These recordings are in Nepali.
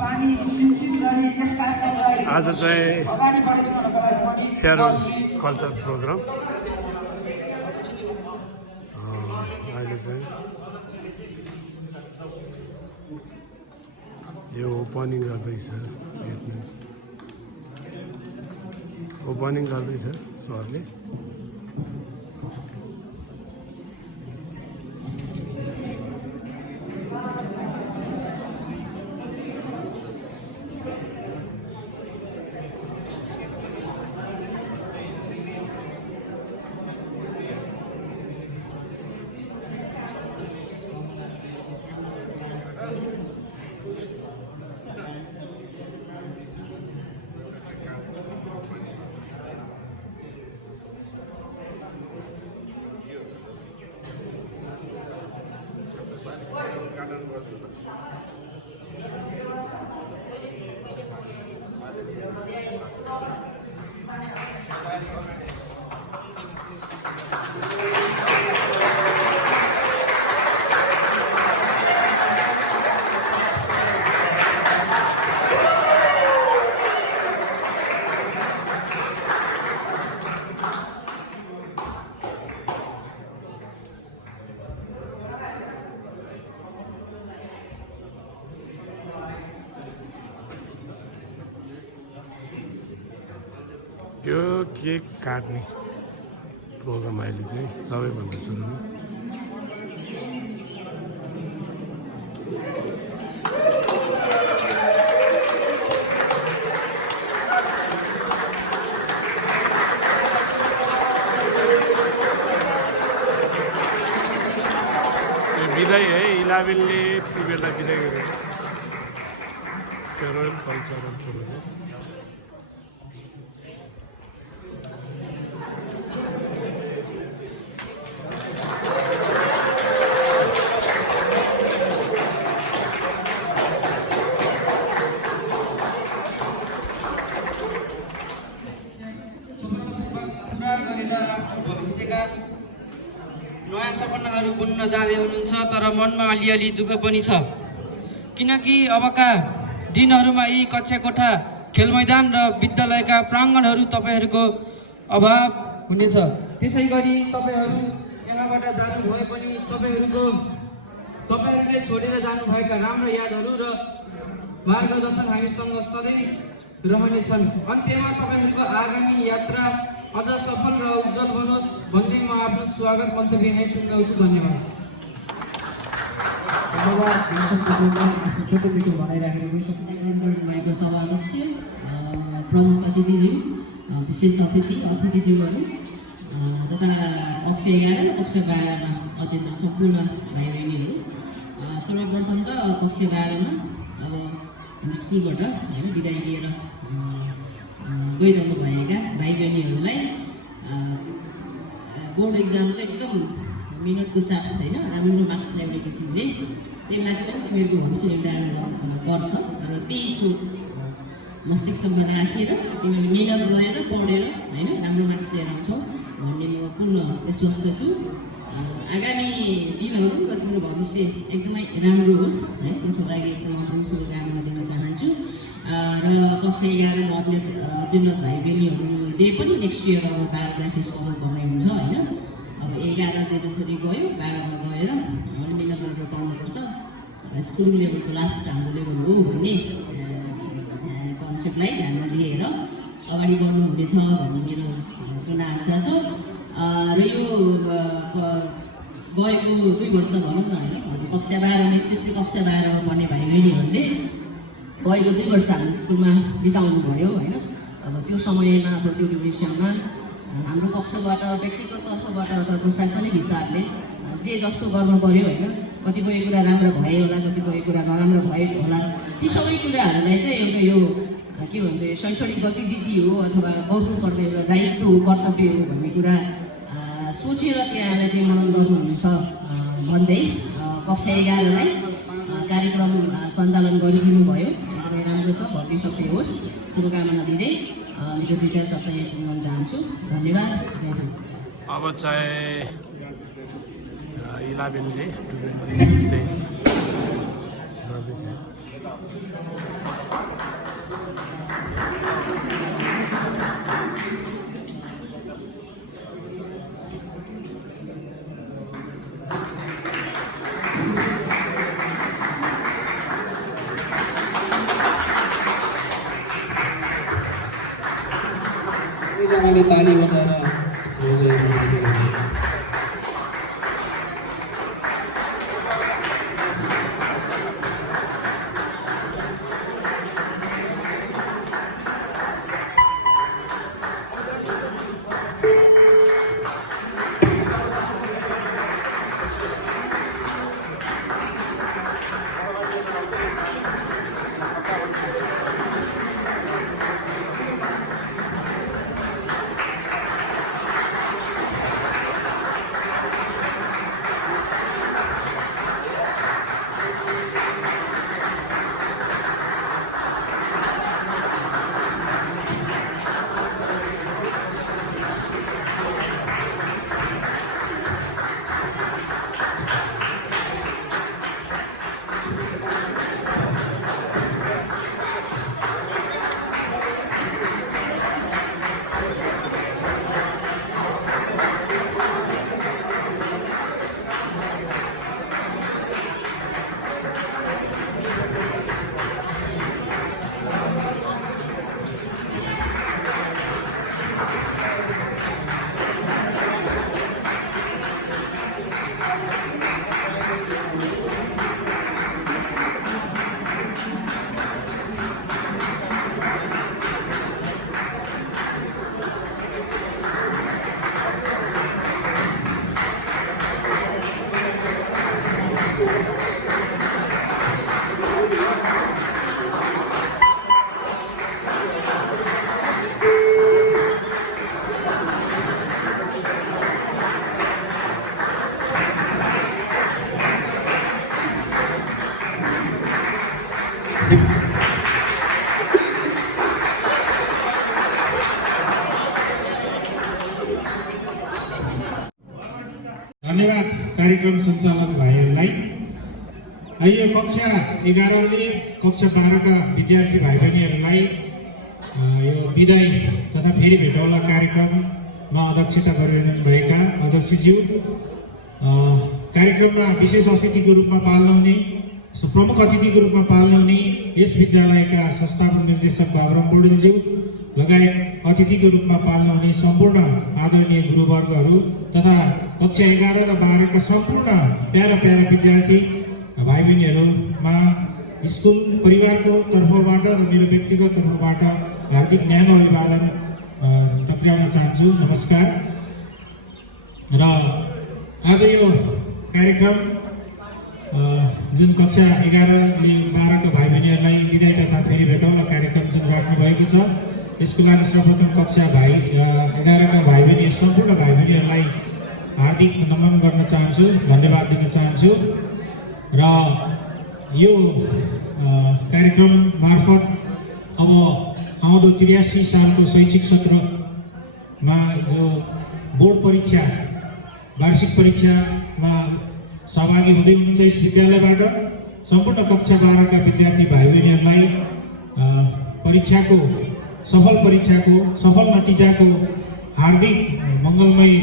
आज चाहिँ फेयरवेल कल्चर प्रोग्राम अहिले चाहिँ यो ओपनिङ गर्दैछ सरले यो केक काट्ने प्रोग्राम अहिले चाहिँ सबैभन्दा सुरुमा बिदाई है इलाबेलले यति बेला बिदाई गरेको फेयरवेल कल्चरल प्रोग्राम भविष्यका नयाँ सपनाहरू बुन्न जाँदै हुनुहुन्छ तर मनमा अलिअलि दुःख पनि छ किनकि अबका दिनहरूमा यी कक्षा कोठा खेल मैदान र विद्यालयका प्राङ्गणहरू तपाईहरूको अभाव हुनेछ। त्यसै गरी तपाईहरू यहाँबाट जानु भए पनि तपाईहरूले छोडेर जानुभएका राम्रो यादहरू र मार्गदर्शन हामीसँग सधैँ रहनेछन्। अन्त्यमा तपाईहरूको आगामी यात्रा अझ सफल र उज्जवल बनोस् भन्दै म आफ्नो स्वागत मन्तव्य यहीँ टुङ्गाउँछु। धन्यवाद। छोटो मिठो भनाइराखेर भएको सभाध्यक्ष प्रमुख अतिथिज्यू विशेष अतिथिज्यूहरू तथा कक्षा 11 कक्षा 12मा अध्ययनरत सम्पूर्ण भाइ बहिनीहरू सर्वप्रथम त कक्षा 12मा अब हाम्रो स्कुलबाट होइन बिदाई लिएर गइरहनु भएका भाइ बहिनीहरूलाई बोर्ड एक्जाम चाहिँ एकदम मिहिनेतको साथ होइन राम्रो मार्क्स ल्याउने किसिमले त्यही मार्क्सले तिमीहरूको भविष्य निर्धारण गर्छ र त्यही सोच मस्तिष्कमा राखेर तिमीले मिहिनेत गरेर पढेर होइन राम्रो मार्क्स लिएर आउँछौ भन्ने म पूर्ण विश्वस्त छु। आगामी दिनहरू र तिम्रो भविष्य एकदमै राम्रो होस् है त्यसको लागि एकदम अग्रिम शुभकामना दिन चाहन्छु। र कक्षा 11मा अध्ययनरत भाइ बहिनीहरूले पनि नेक्स्ट इयर अब 12 फेस गर्नै हुन्छ होइन। अब 11 चाहिँ जसरी गयो 12मा गएर मिहिनेत गरेर पढ्नुपर्छ स्कुलिङ लेभलको लास्ट हाम्रो लेभल हो भन्ने कन्सेप्टलाई ध्यानमा लिएर अगाडि बढ्नुहुनेछ भन्ने मेरो पूर्ण आशा छ। र यो गएको 2 वर्ष भनौँ न होइन कक्षा 12मा स्पेसली कक्षा 12मा पढ्ने भाइ बहिनीहरूले गएको 2 वर्ष हामी स्कुलमा बिताउनु भयो होइन। अब त्यो समयमा अब त्यो विषयमा हाम्रो पक्षबाट व्यक्तिगत तर्फबाट अथवा प्रशासनिक हिसाबले जे जस्तो गर्नु पर्यो होइन कतिपय कुरा राम्रो भयो होला कतिपय कुरा नराम्रो भयो होला ती सबै कुराहरूलाई चाहिँ एउटा यो के भन्छ यो शैक्षणिक गतिविधि हो अथवा गर्नुपर्ने एउटा दायित्व हो कर्तव्य हो भन्ने कुरा सोचेर त्यहाँलाई चाहिँ मनन गर्नुहुनेछ भन्दै कक्षा 11लाई कार्यक्रम सञ्चालन गरिदिनु भयो एकदमै राम्रो छ भविष्य सफल होस् शुभकामना दिँदै मेरो विचार सबै गर्न चाहन्छु। धन्यवाद। अब चाहिँ इलाबेलले सबैजनाले ताली बजाएर धन्यवाद कार्यक्रम सञ्चालक भाइहरूलाई। यो कक्षा 11ले कक्षा 12का विद्यार्थी भाइ बहिनीहरूलाई यो विदाई तथा फेरि भेटौँला कार्यक्रममा अध्यक्षता गरिरहनु भएका अध्यक्षज्यू, कार्यक्रममा विशेष अतिथिको रूपमा पाल्नुहुने प्रमुख अतिथिको रूपमा पाल्नुहुने यस विद्यालयका संस्थापक निर्देशक बाबुराम पौडेलज्यू लगायत अतिथिको रूपमा पाल्नुहुने सम्पूर्ण आदरणीय गुरुवर्गहरू तथा कक्षा 11 र 12 का सम्पूर्ण प्यारा विद्यार्थी भाइ बहिनीहरूमा स्कुल परिवारको तर्फबाट र मेरो व्यक्तिगत तर्फबाट हार्दिक न्यानो अभिवादन टक्राउन चाहन्छु। नमस्कार। र आज यो कार्यक्रम जुन कक्षा 11ले 12 का भाइ बहिनीहरूलाई विदाई तथा फेरि भेटौँला कार्यक्रम जुन राख्नु भएको छ, यसको लागि सर्वप्रथम कक्षा 11 का भाइ बहिनी सम्पूर्ण भाइ बहिनीहरूलाई हार्दिक नमन गर्न चाहन्छु, धन्यवाद दिन चाहन्छु। र यो कार्यक्रम मार्फत अब आउँदो 83 सालको शैक्षिक सत्रमा जो बोर्ड परीक्षा वार्षिक परीक्षामा सहभागी हुँदै हुनुहुन्छ यस विद्यालयबाट सम्पूर्ण कक्षा 12 का विद्यार्थी भाइ बहिनीहरूलाई परीक्षाको सफल नतिजाको हार्दिक मङ्गलमय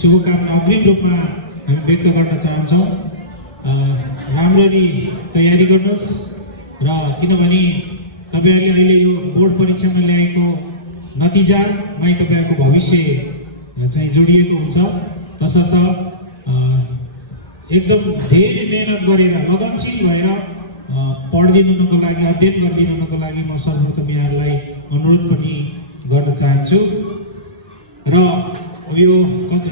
शुभकामना अग्रिम रूपमा हामी व्यक्त गर्न चाहन्छौँ। राम्ररी तयारी गर्नुहोस् र किनभने तपाईँहरूले अहिले यो बोर्ड परीक्षामा ल्याएको नतिजामै तपाईँहरूको भविष्य चाहिँ जोडिएको हुन्छ। तसर्थ एकदम धेरै मेहनत गरेर लगनशील भएर पढिदिनुको लागि अध्ययन गरिदिनुको लागि म सर्वप्रथम यहाँहरूलाई अनुरोध पनि गर्न चाहन्छु। र यो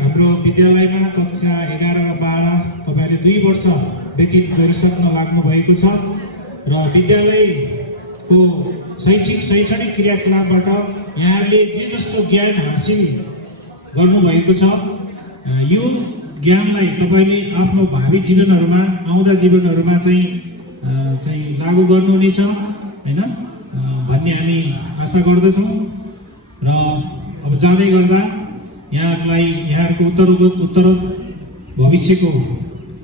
हाम्रो विद्यालयमा कक्षा 11 र 12 तपाईँहरूले 2 वर्ष व्यतीत गरिसक्न लाग्नु भएको छ र विद्यालयको शैक्षणिक क्रियाकलापबाट यहाँहरूले जे जस्तो ज्ञान हासिल गर्नुभएको छ यो ज्ञानलाई तपाईँले आफ्नो भावी जीवनहरूमा आउँदा जीवनहरूमा चाहिँ लागू गर्नुहुनेछ हैन भन्ने हामी आशा गर्दछौँ। र अब जाँदै गर्दा यहाँहरूको उत्तर भविष्यको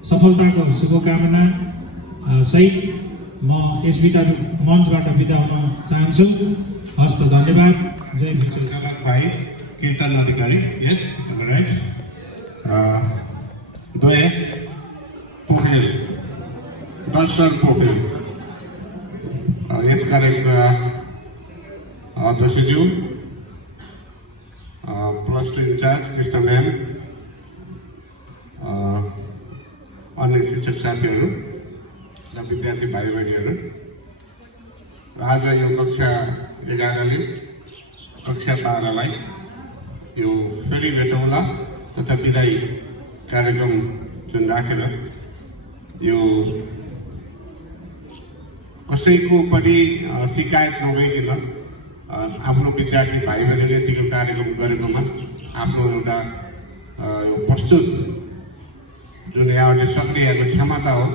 सफलताको शुभकामना सहित म यस मञ्चबाट बिदा हुन चाहन्छु। हस्त धन्यवाद। जय भित्र भाइ कीर्तन अधिकारी। यस राइट। द्वय पोखरेल डाक्टर पोखरेल यस कार्यक्रमका अध्यक्षज्यू +2 इन्चार्ज कृष्ण म्याम, अन्य शिक्षक साथीहरू र विद्यार्थी भाइ बहिनीहरू, आज यो कक्षा 11ले कक्षा 12लाई यो फेरि भेटौँला तथा विदाई कार्यक्रम जुन राखेर यो कसैको पनि शिकायत नभइकन आफ्नो विद्यार्थी भाइ बहिनीले यतिको कार्यक्रम गरेकोमा आफ्नो एउटा प्रस्तुत जुन यहाँहरूले सक्रियको क्षमता हो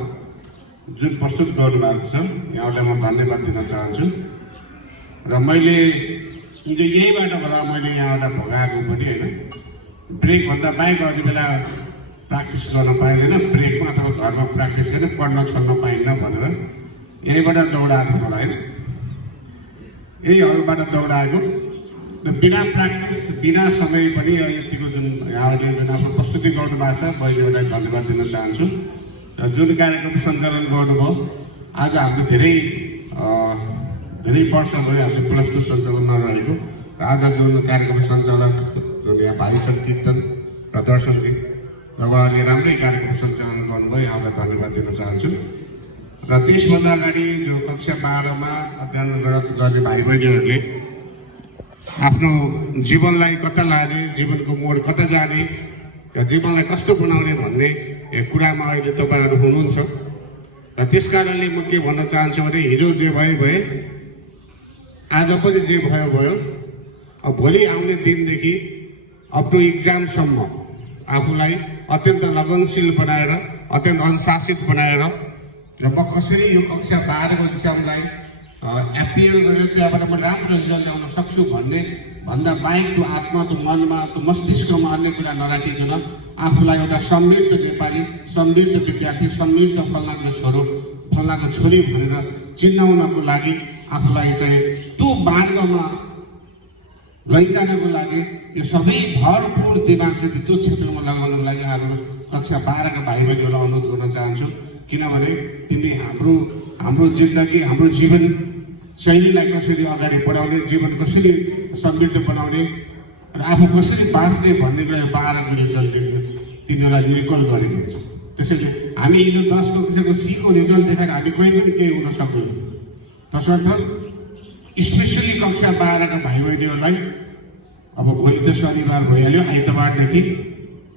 जुन प्रस्तुत गर्नुभएको छ यहाँहरूलाई म धन्यवाद दिन चाहन्छु। र मैले हिजो यहीबाट होला मैले यहाँलाई भगाएको पनि होइन, ब्रेकभन्दा बाहेक अघि बेला प्र्याक्टिस गर्न पाइँदैन, ब्रेकमा अथवा घरमा प्र्याक्टिस गरेर पढ्न छोड्न पाइन्न भनेर यहीँबाट दौडाएको मलाई, यही हलबाट दौडाएको र बिना प्र्याक्टिस बिना समय पनि यतिको जुन यहाँहरूले जुन आफ्नो प्रस्तुति गर्नुभएको छ पहिलेलाई धन्यवाद दिन चाहन्छु। र जुन कार्यक्रम सञ्चालन गर्नुभयो आज हाम्रो धेरै वर्ष भयो हामीले +2 सञ्चालन नरहेको र आज जुन कार्यक्रम सञ्चालक जुन यहाँ भाइ सङ्कीर्तन र दर्शनजी र उहाँहरूले राम्रै कार्यक्रम सञ्चालन गर्नुभयो, यहाँलाई धन्यवाद दिन चाहन्छु। र त्यसभन्दा अगाडि जो कक्षा 12मा अध्ययन गर्ने भाइ बहिनीहरूले आफ्नो जीवनलाई कता लाने, जीवनको मोड कता जाने र जीवनलाई कस्तो बनाउने भन्ने कुरामा अहिले तपाईँहरू हुनुहुन्छ। र त्यस कारणले म के भन्न चाहन्छु भने हिजो जे भए आज पनि जे भयो अब भोलि आउने दिनदेखि आफ्नो इक्जामसम्म आफूलाई अत्यन्त लगनशील बनाएर अत्यन्त अनुशासित बनाएर र म कसरी यो कक्षा 12को इक्जामलाई एपियर गरेर त्यहाँबाट म राम्रो रिजल्ट ल्याउन सक्छु भन्दा बाहेक त्यो आत्मा, त्यो मनमा, त्यो मस्तिष्कमा अन्य कुरा नराखिकन आफूलाई एउटा समृद्ध नेपाली, समृद्ध विद्यार्थी, समृद्ध फल्नाको छोरो, फल्नाको छोरी भनेर चिनाउनको लागि आफूलाई चाहिँ त्यो मार्गमा लैजानको लागि यो सबै भरपूर दिमाग चाहिँ त्यो क्षेत्रमा लगाउनको लागि आज कक्षा 12का भाइ बहिनीहरूलाई अनुरोध गर्न चाहन्छु। किनभने तिमी हाम्रो जिन्दगी, हाम्रो जीवन शैलीलाई कसरी अगाडि बढाउने, जीवन कसरी समृद्ध बनाउने र आफू कसरी बाँच्ने भन्ने कुरा 12को रिजल्टले तिनीहरूलाई निर्कल गरेको हुन्छ। त्यसैले हामी यो 10 कक्षाको सीको रिजल्ट देखाएर हामी कोही पनि केही हुन सक्दैनौँ। तसर्थ स्पेसली कक्षा 12का भाइ बहिनीहरूलाई अब भोलि त शनिबार भइहाल्यो, आइतबारदेखि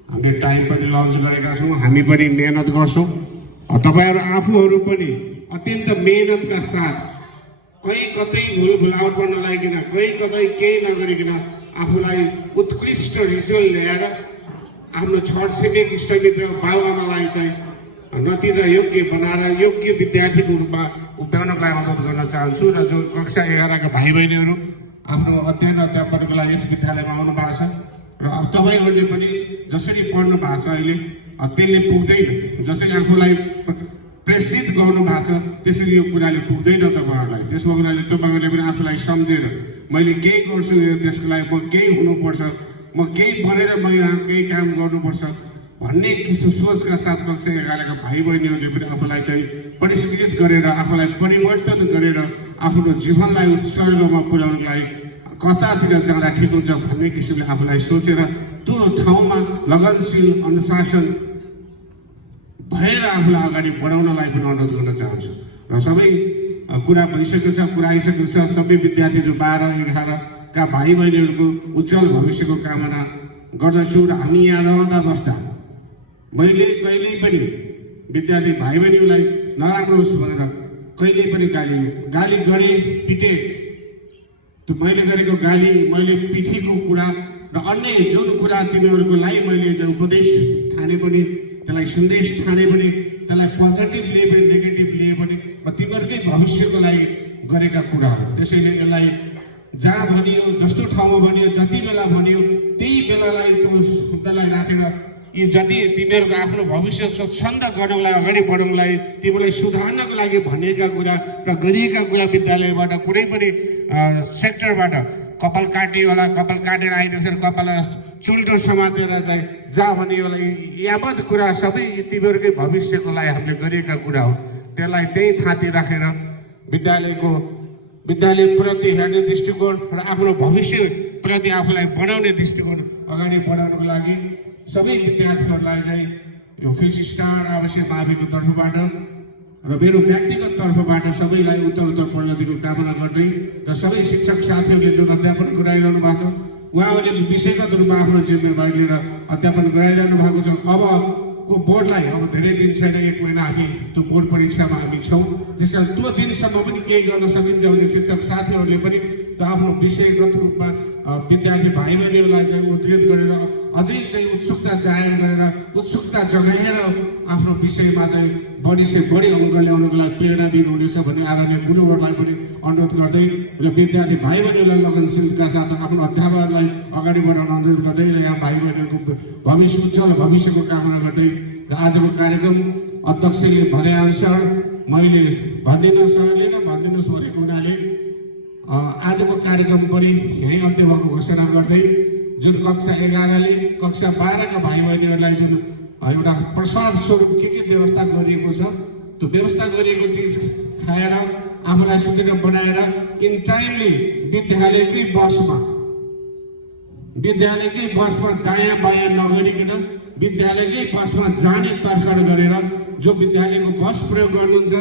हामीले टाइम पनि लन्च गरेका छौँ, हामी पनि मेहनत गर्छौँ। तपाईँहरू आफूहरू पनि अत्यन्त मेहनतका साथ कहीँ कतै भुलभुलाउ गर्न लागिकन कहीँ कतै केही नगरिकन आफूलाई उत्कृष्ट रिजल्ट ल्याएर आफ्नो छरछिमेक इष्टमित्र बाबुआमालाई चाहिँ नतिजा योग्य बनाएर योग्य विद्यार्थीको रूपमा उभ्याउनको लागि अनुरोध गर्न चाहन्छु। र जो कक्षा 11का भाइ बहिनीहरू आफ्नो अध्ययन अध्यापनको लागि यस विद्यालयमा आउनु भएको छ र अब तपाईँहरूले पनि जसरी पढ्नु भएको छ अहिले त्यसले पुग्दैन, जसरी आफूलाई प्रेरित गर्नु भएको छ त्यसरी यो कुराले पुग्दैन तपाईँहरूलाई। त्यसको कुराले तपाईँहरूले पनि आफूलाई सम्झेर मैले केही गर्छु त्यसको लागि म केही हुनुपर्छ, म केही बनेर म यहाँ केही काम गर्नुपर्छ भन्ने किसिम सोचका साथ कक्षा 11का भाइ बहिनीहरूले पनि आफूलाई चाहिँ परिष्कृत गरेर आफूलाई परिवर्तन गरेर आफ्नो जीवनलाई उत्सर्गमा पुर्याउनको लागि कतातिर जाँदा ठिक हुन्छ भन्ने किसिमले आफूलाई सोचेर त्यो ठाउँमा लगनशील अनुशासन भएर आफूलाई अगाडि बढाउनलाई पनि अनुरोध गर्न चाहन्छु। र सबै कुरा भइसकेको छ, कुरा आइसकेको छ। सबै विद्यार्थी जो 12-11का भाइ बहिनीहरूको उज्जवल भविष्यको कामना गर्दछु। र हामी यहाँ रहँदा बस्दा मैले कहिल्यै पनि विद्यार्थी भाइ बहिनीलाई नराम्रो होस् भनेर कहिल्यै पनि गाली गरे पिटे, त्यो मैले गरेको गाली, मैले पिठेको कुरा र अन्य जुन कुरा तिमीहरूको लागि मैले चाहिँ उपदेश ठाने पनि, त्यसलाई सन्देश ठाने पनि, त्यसलाई पोजिटिभ लिए पनि नेगेटिभ लिए पनि तिमीहरूकै भविष्यको लागि गरेका कुरा हो। त्यसैले यसलाई जहाँ भनियो, जस्तो ठाउँमा भनियो, जति बेला भनियो त्यही बेलालाई त्यो शब्दलाई राखेर यी जति तिमीहरूको आफ्नो भविष्य स्वच्छन्द गर्नको लागि, अगाडि बढाउनको लागि, तिमीलाई सुधार्नको लागि भनिएका कुरा र गरिएका कुरा विद्यालयबाट कुनै पनि सेक्टरबाट कपाल काटिएला, कपाल काटेर आइरहेछ, कपाल चुल्टो समातेर चाहिँ जहाँ भने यावत कुरा सबै तिमीहरूकै भविष्यको लागि हामीले गरिएका कुरा हो। त्यसलाई त्यही थाती राखेर विद्यालयको विद्यालयप्रति हेर्ने दृष्टिकोण र आफ्नो भविष्यप्रति आफूलाई बनाउने दृष्टिकोण अगाडि बढाउनको लागि सबै विद्यार्थीहरूलाई चाहिँ यो फिक्स स्टार आवासीय माविको तर्फबाट र मेरो व्यक्तिगत तर्फबाट सबैलाई उत्तरोत्तर प्रगतिको कामना गर्दै र सबै शिक्षक साथीहरूले जुन अध्यापन गराइरहनु भएको छ उहाँहरूले विषयगत रूपमा आफ्नो जिम्मेवारी लिएर अध्यापन गराइरहनु भएको छ। अबको बोर्डलाई अब धेरै दिन छैन, 1 महिना हामी त्यो बोर्ड परीक्षामा हामी छौँ। त्यसकारण त्यो दिनसम्म पनि केही गर्न सकिन्छ भने शिक्षक साथीहरूले पनि त्यो आफ्नो विषयगत रूपमा विद्यार्थी भाइ बहिनीहरूलाई चाहिँ उद्धित गरेर अझै चाहिँ उत्सुकता जाहेर गरेर उत्सुकता जगाएर आफ्नो विषयमा चाहिँ बढी से बढी अङ्क ल्याउनको लागि प्रेरणा दिनुहुनेछ भन्ने आदरणीय गुरुवरलाई पनि अनुरोध गर्दै र विद्यार्थी भाइ बहिनीहरूलाई लगनशीलका साथ आफ्नो अध्यापकलाई अगाडि बढाउन अनुरोध गर्दै र यहाँ भाइ बहिनीहरूको भविष्य उज्जवल भविष्यको कामना गर्दै र आजको कार्यक्रम अध्यक्षले भने अनुसार मैले भन्दिनँ सरले र भनिदिनुहोस् भनेको हुनाले आजको कार्यक्रम पनि यहीँ अन्त्य भएको घोषणा गर्दै जुन कक्षा 11ले कक्षा 12का भाइ बहिनीहरूलाई जुन एउटा प्रसाद स्वरूप के व्यवस्था गरिएको छ त्यो व्यवस्था गरिएको चिज खाएर आफूलाई सुतेर बनाएर इन टाइमली विद्यालयकै बसमा दायाँ बायाँ नगरिकन विद्यालयकै बसमा जाने तर्खर गरेर जो विद्यालयको बस प्रयोग गर्नुहुन्छ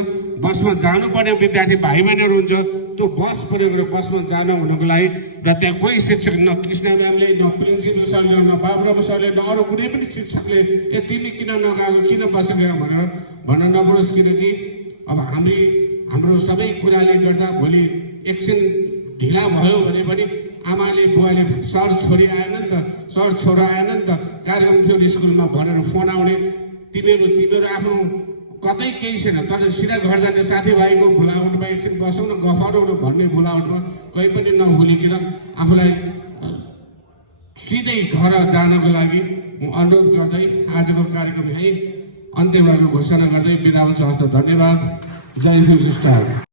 बसमा जानुपर्ने विद्यार्थी भाइ बहिनीहरू हुन्छ त्यो बस प्रयोग गरेर बसमा जान हुनको लागि र त्यहाँ कोही शिक्षक न कृष्ण म्यामले न प्रिन्सिपल सरले न बाबुराम सरले न अरू कुनै पनि शिक्षकले तिमी किन नगएको किन बसेको भनेर भन्न नपरोस्। किनकि अब हाम्रो सबै कुराले गर्दा भोलि एकछिन ढिला भयो भने पनि आमाले बुवाले सर छोरी आएन नि त सर छोरा आएन नि त कार्यक्रम थियो स्कुलमा भनेर फोन आउने तिमीहरू आफ्नो कतै केही छैन तर सिधा घर जाने साथीभाइको बोलाउनुमा एकछिन बसौँ न गफारौँ न भन्ने बोलाउनुमा कहीँ पनि नभुलिकन आफूलाई सिधै घर जानको लागि म अनुरोध गर्दै आजको कार्यक्रम यहीँ अन्त्य भएको घोषणा गर्दै बिदा हुन्छ। हस्त धन्यवाद। जय फिल्म स्टार।